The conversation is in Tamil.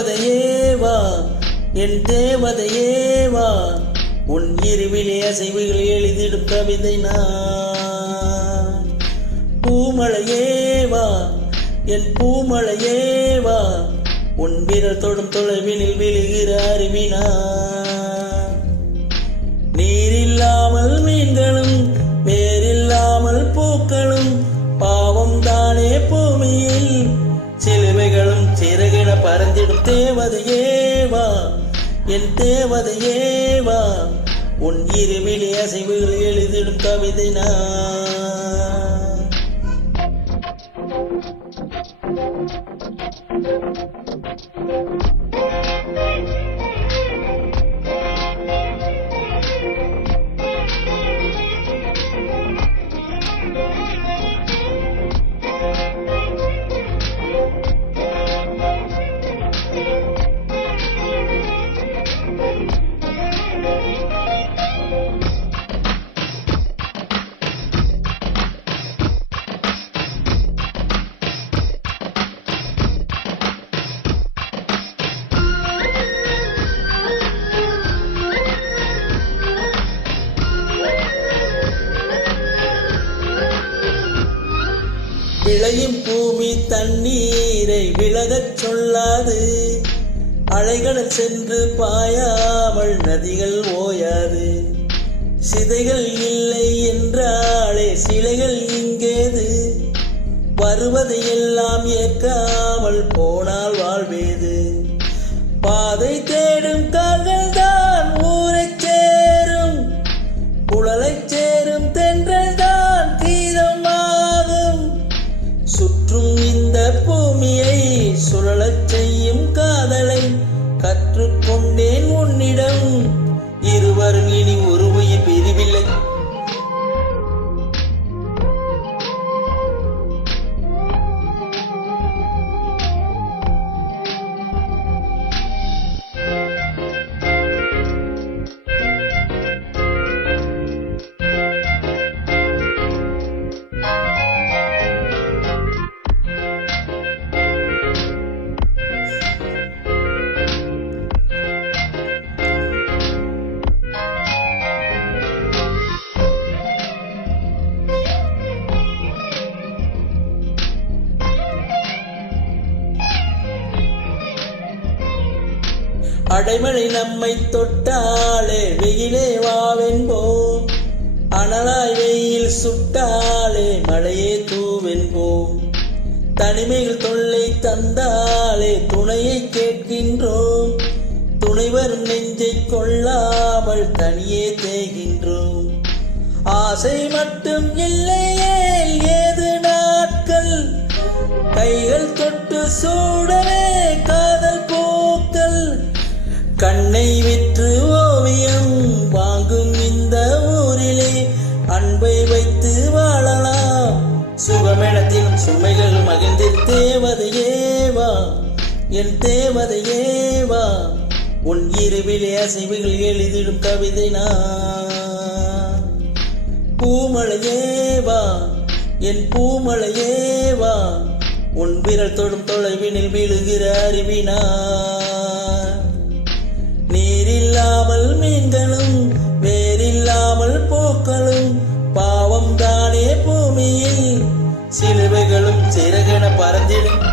தேவதையேவா என் தேவதையேவா உன் இருவிலே அசைவுகள் எழுதிடும் கவிதை நான். பூமழையேவா என் பூமழையேவா உன் விரல் தொடும் தொலைவினில் விழுகிற அருவினா. நீரில்லாமல் மீன்களும் வேரில்லாமல் பூக்களும் பாவம் தானே பூமியில் சிலுவைகளும் சிறகின பறந்திடும் தேவதையேவா என் தேவதையேவா உன் இருவிலே அசைவுகள் எழுதிடும் கவிதை நான். விளையும் பூமி தண்ணீரை விலகச் சொல்லாது, அலைகடல் சென்று பாயாமல் நதிகள் ஓயாது. சிதைகள் இல்லை என்றாலே சிலைகள் இங்கேது, வருவதையெல்லாம் ஏற்காமல் போனால் வாழ்வேது. பாதை தேடும் கால்கள் தான் ஊரைச் சேரும், புழலைச் சேரும் தென்றல் தான் கீதம் ஆகும். சுற்றும் இந்த பூமியை சுழலச் செய்யும் காதலை கற்றுக்கொண்டேன் உன்னிடம். இருவரும் இனி ஒரு உயிர் பிரிவில்லை. அடைமழை நம்மை தொட்டாலே வெயிலே வாவென்போம், அனலாய் வெயில் சுட்டாலே மழையே தூவென்போம். தனிமைகள் தொல்லை தந்தாலே துணையை கேட்கின்றோம், துணைவரும் நெஞ்சை கொள்ளாமல் தனியே தேய்கின்றோம். ஆசை மட்டும் இல்லையே ஏது நாட்கள், கைகள் தொட்டு சூடவே காதல் பூக்கள். கண்ணை விற்று ஓவியம் வாங்கும் இந்த ஊரிலே அன்பை வைத்து வாழலாம். சுகமெனத்திலும் சுமைகள் மகிழ்ந்திரு தேவதையேவா என் தேவதையேவா உன் இருவிலே அசைவுகள் எழுதிடும் கவிதை நான். பூமழையேவா என் பூமழையேவா உன் விரல் தொடும் தொலைவினில் விழுகிற அருவினா. நீரில்லாமல் மீன்களும் வேரில்லாமல் பூக்களும் பாவம் தானே பூமியில் சிலுவைகளும் சிறகென பறந்திடும்